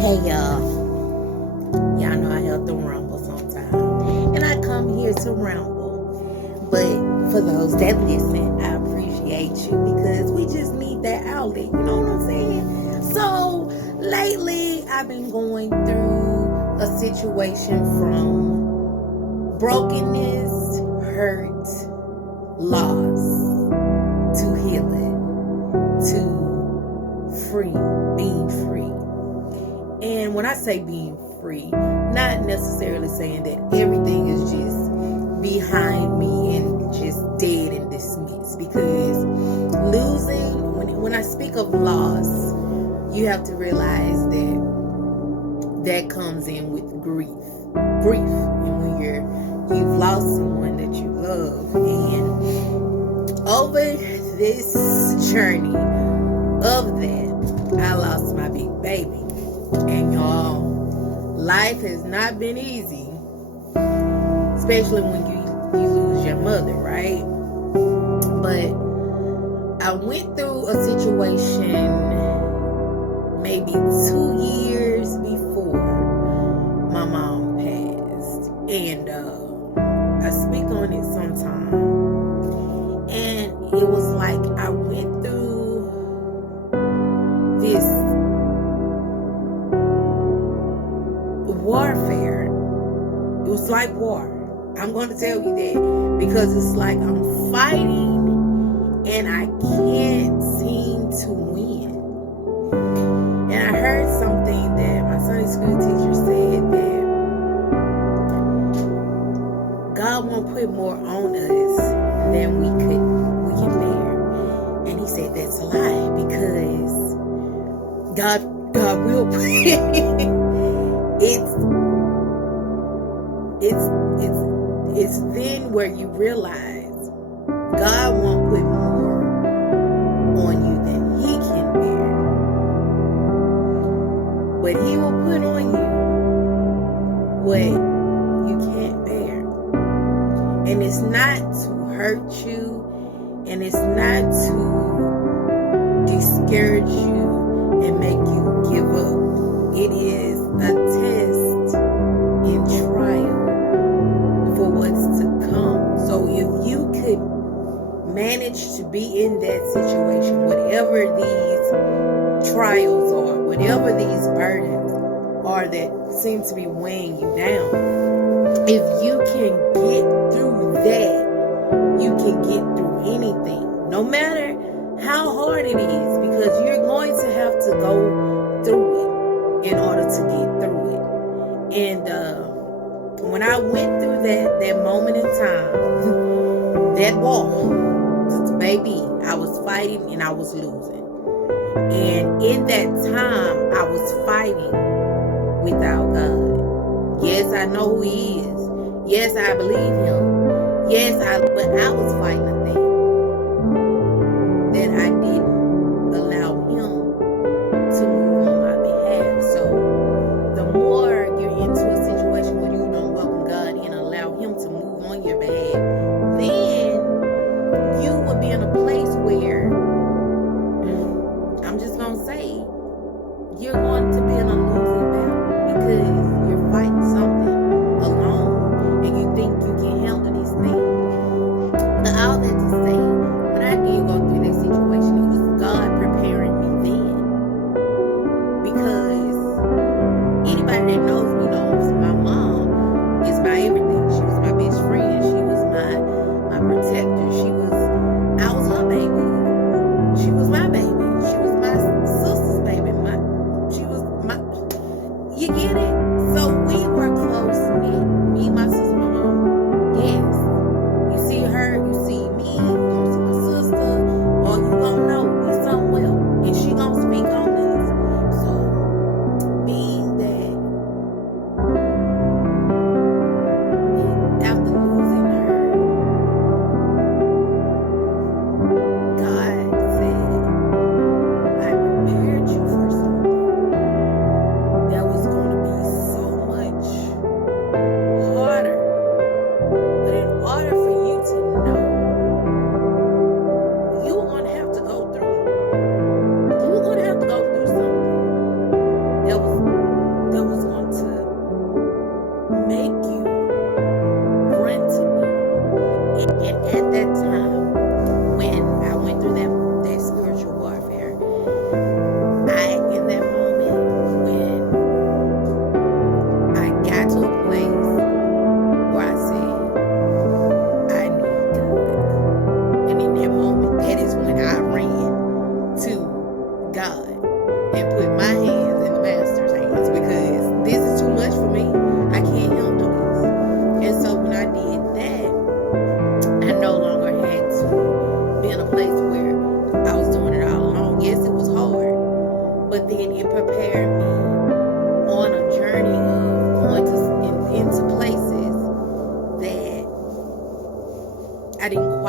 Hey y'all know I have to ramble sometimes, and I come here to ramble. But for those that listen, I appreciate you because we just need that outlet. You know what I'm saying? So lately, I've been going through a situation from brokenness, hurt, loss, to healing, to free, being free. And when I say being free, not necessarily saying that everything is just behind me and just dead and dismissed. Because losing, when I speak of loss, you have to realize that comes in with grief. And when you've lost someone that you love. And over this journey of that, I lost my big baby. And y'all, life has not been easy, especially when you lose your mother, right? But I went through a situation maybe 2 years before my mom passed, and I speak on it sometime. And it was like I went through this warfare. It was like war. I'm going to tell you that because it's like I'm fighting and I can't seem to win. And I heard something that my Sunday school teacher said, that God won't put more on us than we can bear. And he said that's a lie, because God will put it's then where you realize God won't put more on you than he can bear, but he will put on you what you can't bear. And it's not to hurt you, and it's not to discourage you and make you give up. It is a test and trial for what's to come. So if you could manage to be in that situation, whatever these trials are, whatever these burdens are that seem to be weighing you down, if you can get through that, you can get through anything, no matter how hard it is, because you're going to have to go through it in order to get through it. And when I went through that moment in time, that war, baby, I was fighting and I was losing. And in that time, I was fighting without God. Yes, I know who he is. Yes, I believe him. But I was fighting a thing that I didn't allow him to move on my behalf. So the more you're into a situation where you don't welcome God and allow him to move on your behalf, then you will be in a place where, I'm just going to say, you're going to be in a losing battle, because you're fighting something alone and you think you can handle this thing. But all that to say, when I did go through that situation, it was God preparing me then. Because anybody that knows me knows my mom is my everything. She was my best friend. She was my protector. I was her baby. She was my baby. She was my sister's baby. You get it? So we were close knit. Me, my sister, my mom. Yes. You see her, you see me, you gonna see my sister, or you gonna know we somewhere, and she gonna speak on this. So being that after losing her, God said, I prepared you for something. There was gonna be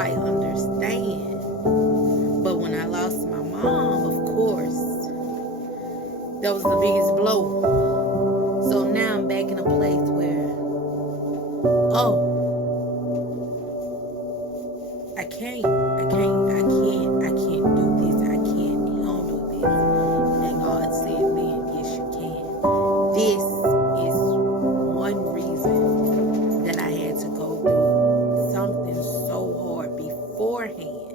quite understand. But when I lost my mom, of course, that was the biggest blow. So now I'm back in a place where, I can't do this. I can't handle this. And God said, then, yes, you can. This is one reason that I had to go through something so hard beforehand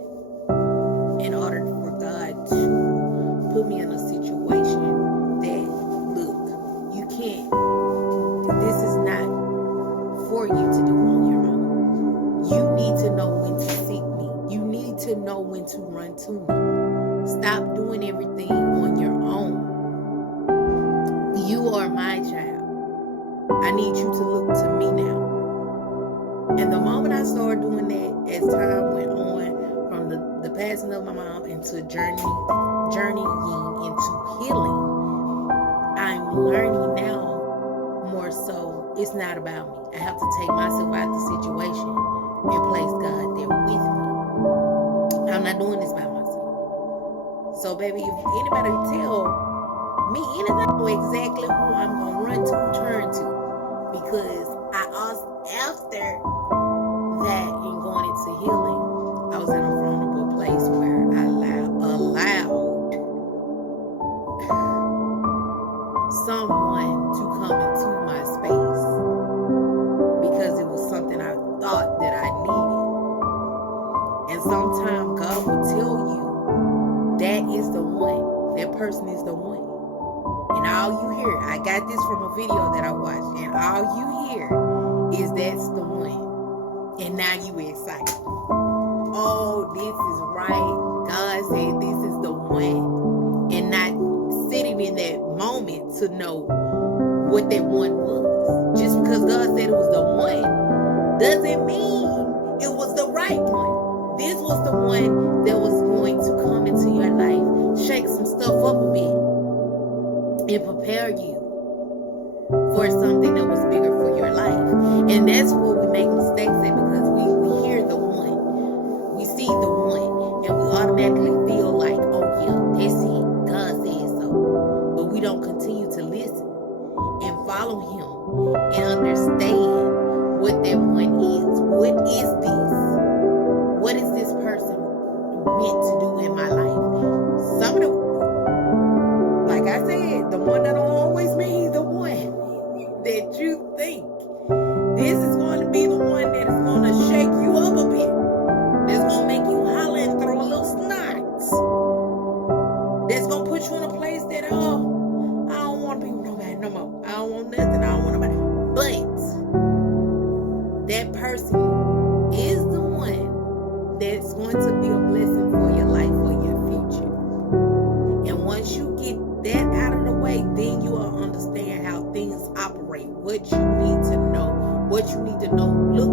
in order for God to put me in a situation that, look, you can't. This is not for you to do on your own. You need to know when to seek me. You need to know when to run to me. Stop doing everything on your own. You are my child. I need you to look to me now. And the moment I started doing that, as time went on, from the passing of my mom into journeying into healing, I'm learning now more so it's not about me. I have to take myself out of the situation and place God there with me. I'm not doing this by myself. So, baby, if anybody tell me anything, I know exactly who I'm going to run to, turn to. Because I also, after that and going into healing, I was in a vulnerable place where I allowed someone to come into my space because it was something I thought that I needed. And sometimes God will tell you that is the one. That person is the one. And all you hear, I got this from a video that I watched, and all you hear is that's the one. And now you excited. Oh, this is right. God said this is the one. And not sitting in that moment to know what that one was. Just because God said it was the one doesn't mean it was the right one. This was the one that was going to come into your life, shake some stuff up a bit, and prepare you for something that was bigger for your life. And that's where we make mistakes at, because we hear the one, we see the one, and we automatically feel like, oh yeah, that's it, God said so. But we don't continue to listen and follow him and understand what that one is. What is this? What is this person meant to do in my life? Some of the, like I said, the one that don't always mean the one that you think. This is going to be the one that is going to shake you up a bit. That's going to make you holler and throw a little snots. That's going to put you in a place that, I don't want to be with nobody no more. I don't want nothing. I don't want nobody. But that person is the one that's going to be a blessing for your life, for your future. And once you get that out of the way, then you will understand how things operate, what you need to know, what you need to know, look